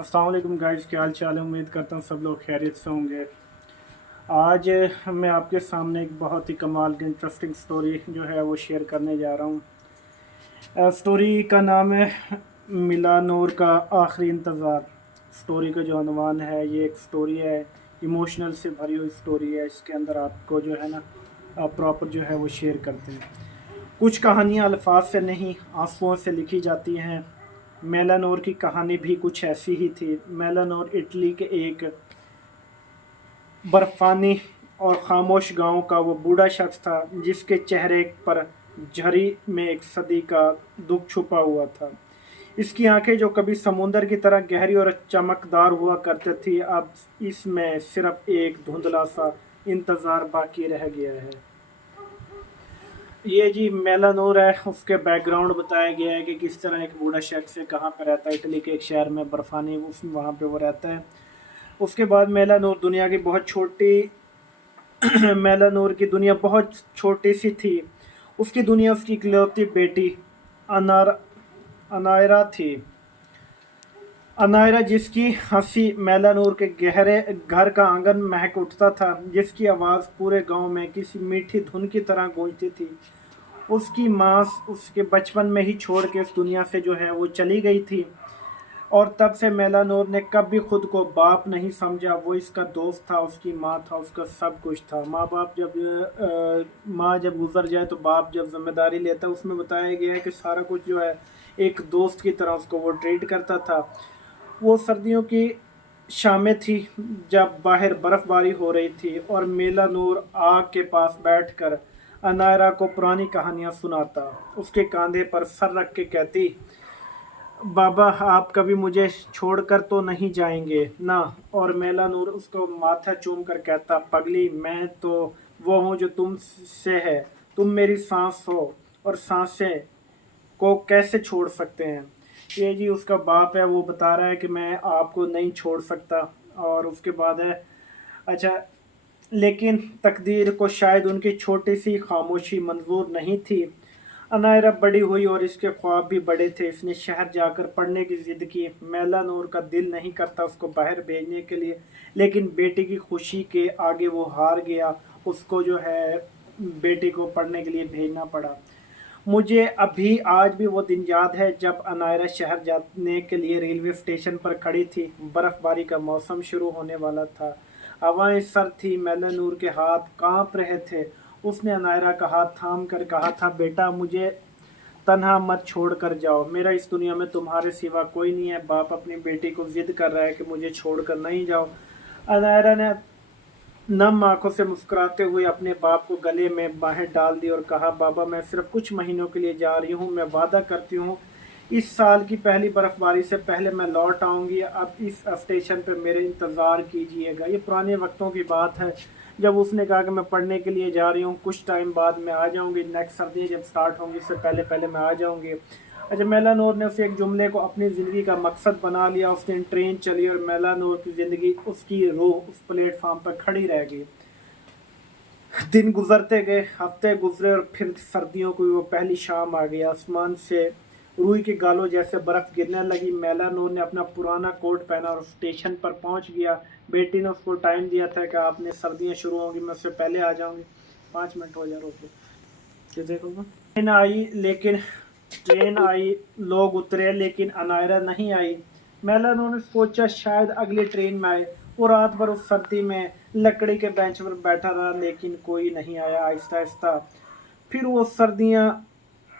अस्सलाम वालेकुम गाइस, क्या हाल चाल है। उम्मीद करता हूँ सब लोग खैरियत से होंगे। आज मैं आपके सामने एक बहुत ही कमाल की इंटरेस्टिंग स्टोरी जो है वो शेयर करने जा रहा हूँ। स्टोरी का नाम है मिला नूर का आखिरी इंतज़ार। स्टोरी का जो अनवान है, ये एक स्टोरी है, इमोशनल से भरी हुई स्टोरी है। इसके अंदर आपको जो है ना प्रॉपर जो है वो शेयर करते हैं। कुछ कहानियाँ अल्फाज से नहीं, आंसुओं से लिखी जाती हैं। मेलानोर की कहानी भी कुछ ऐसी ही थी। मेलानोर इटली के एक बर्फानी और खामोश गांव का वो बूढ़ा शख्स था जिसके चेहरे पर झरी में एक सदी का दुख छुपा हुआ था। इसकी आंखें जो कभी समुंदर की तरह गहरी और चमकदार हुआ करती थी, अब इसमें सिर्फ एक धुंधला सा इंतजार बाकी रह गया है। ये जी मेलानोर है, उसके बैकग्राउंड बताया गया है कि किस तरह एक बूढ़ा शख्स है, कहाँ पे रहता है। इटली के एक शहर में बर्फानी, उस वहाँ पे वो रहता है। उसके बाद मेलानोर दुनिया की बहुत छोटी मेलानोर की दुनिया बहुत छोटी सी थी। उसकी दुनिया उसकी इकलौती बेटी अनार अनायरा थी। अनायरा जिसकी हंसी मेलानूर के गहरे घर का आंगन महक उठता था, जिसकी आवाज़ पूरे गांव में किसी मीठी धुन की तरह गूंजती थी। उसकी माँ उसके बचपन में ही छोड़ के इस दुनिया से जो है वो चली गई थी, और तब से मेलानोर ने कभी खुद को बाप नहीं समझा। वो इसका दोस्त था, उसकी माँ था, उसका सब कुछ था। माँ जब गुजर जाए तो बाप जब जिम्मेदारी लेता है, उसमें बताया गया है कि सारा कुछ जो है एक दोस्त की तरह उसको वो ट्रीट करता था। वो सर्दियों की शामें थी जब बाहर बर्फबारी हो रही थी और मेलानूर आग के पास बैठकर अनायरा को पुरानी कहानियां सुनाता। उसके कंधे पर सर रख के कहती, बाबा आप कभी मुझे छोड़कर तो नहीं जाएंगे ना। और मेलानूर उसको माथा चूम कर कहता, पगली मैं तो वो हूँ जो तुम से है। तुम मेरी सांस हो, और सांसें को कैसे छोड़ सकते हैं। ये जी उसका बाप है, वो बता रहा है कि मैं आपको नहीं छोड़ सकता। और उसके बाद है, अच्छा, लेकिन तकदीर को शायद उनकी छोटी सी खामोशी मंजूर नहीं थी। अनायरा बड़ी हुई और इसके ख्वाब भी बड़े थे। इसने शहर जाकर पढ़ने की जिद की। मेलानूर का दिल नहीं करता उसको बाहर भेजने के लिए, लेकिन बेटी की खुशी के आगे वो हार गया। उसको जो है बेटी को पढ़ने के लिए भेजना पड़ा। मुझे अभी आज भी वो दिन याद है जब अनायरा शहर जाने के लिए रेलवे स्टेशन पर खड़ी थी। बर्फबारी का मौसम शुरू होने वाला था। हवाएं सर्द थी, मेलानूर के हाथ कांप रहे थे। उसने अनायरा का हाथ थाम कर कहा था, बेटा मुझे तन्हा मत छोड़ कर जाओ। मेरा इस दुनिया में तुम्हारे सिवा कोई नहीं है। बाप अपनी बेटी को जिद कर रहा है कि मुझे छोड़कर नहीं जाओ। अनायरा ने नम आंखों से मुस्कुराते हुए अपने बाप को गले में बाहें डाल दी और कहा, बाबा मैं सिर्फ कुछ महीनों के लिए जा रही हूँ। मैं वादा करती हूँ इस साल की पहली बर्फबारी से पहले मैं लौट आऊँगी। अब इस स्टेशन पर मेरे इंतज़ार कीजिएगा। ये पुराने वक्तों की बात है जब उसने कहा कि मैं पढ़ने के लिए जा रही हूँ, कुछ टाइम बाद मैं आ जाऊँगी। नेक्स्ट सर्दी जब स्टार्ट होंगी उससे पहले पहले मैं आ जाऊँगी। अच्छा, मेलानोर ने उस एक जुमले को अपनी ज़िंदगी का मकसद बना लिया। उस दिन ट्रेन चली और मेलानोर की ज़िंदगी, उसकी रूह उस प्लेटफार्म पर खड़ी रह गई। दिन गुजरते गए, हफ्ते गुजरे और फिर सर्दियों की वो पहली शाम आ गई। आसमान से रुई के गालों जैसे बर्फ गिरने लगी। मेलानोर ने अपना पुराना कोट पहना और स्टेशन पर पहुंच गया। बेटी ने उसको टाइम दिया था कि आपने सर्दियां शुरू होंगी, मैं उससे पहले आ जाऊंगी। 5 मिनट हो जा रोके कि देखो। ट्रेन आई, लोग उतरे, लेकिन अनायरा नहीं आई। मेलानोर ने सोचा शायद अगली ट्रेन में आए। वो रात भर उस सर्दी में लकड़ी के बेंच पर बैठा रहा, लेकिन कोई नहीं आया। आहिस्ता आहिस्ता फिर वो सर्दियाँ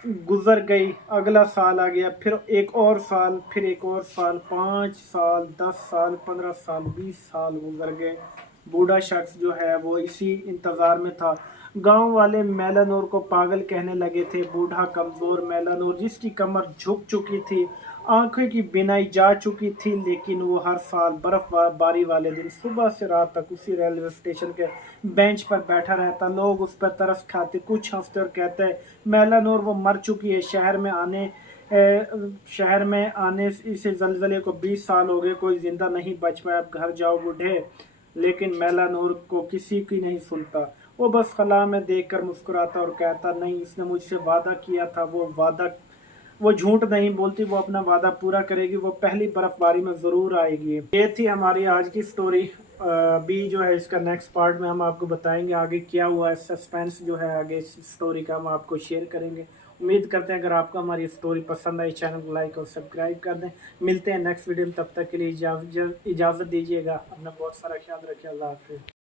गुजर गई। अगला साल आ गया, फिर एक और साल, फिर एक और साल, 5 साल, 10 साल, 15 साल, 20 साल गुजर गए। बूढ़ा शख्स जो है वो इसी इंतज़ार में था। गांव वाले मेलानोर को पागल कहने लगे थे। बूढ़ा कमज़ोर मेलानोर जिसकी कमर झुक चुकी थी, आंखें की बिनाई जा चुकी थी, लेकिन वो हर साल बर्फबारी वाले दिन सुबह से रात तक उसी रेलवे स्टेशन के बेंच पर बैठा रहता। लोग उस पर तरस खाते, कुछ हंसते और कहते, मेलानोर वो मर चुकी है। शहर में आने इसे जलजले को 20 साल हो गए, कोई जिंदा नहीं बच पाया। अब घर जाओ बूढ़े। लेकिन मेलानोर को किसी की नहीं सुनता। वो बस खला में देखकर मुस्कुराता और कहता, नहीं, इसने मुझसे वादा किया था, वो वादा وہ جھوٹ نہیں بولتی، وہ اپنا وعدہ پورا کرے گی، وہ پہلی برف باری میں ضرور آئے گی۔ یہ تھی ہماری آج کی سٹوری۔ ابھی جو ہے اس کا نیکسٹ پارٹ میں ہم آپ کو بتائیں گے آگے کیا ہوا ہے، سسپینس جو ہے آگے اس سٹوری کا ہم آپ کو شیئر کریں گے۔ امید کرتے ہیں اگر آپ کو ہماری سٹوری پسند آئی چینل کو لائک اور سبسکرائب کر دیں۔ ملتے ہیں نیکسٹ ویڈیو میں، تب تک کے لیے اجازت دیجیے گا، اپنا بہت سارا خیال رکھیں، اللہ حافظ۔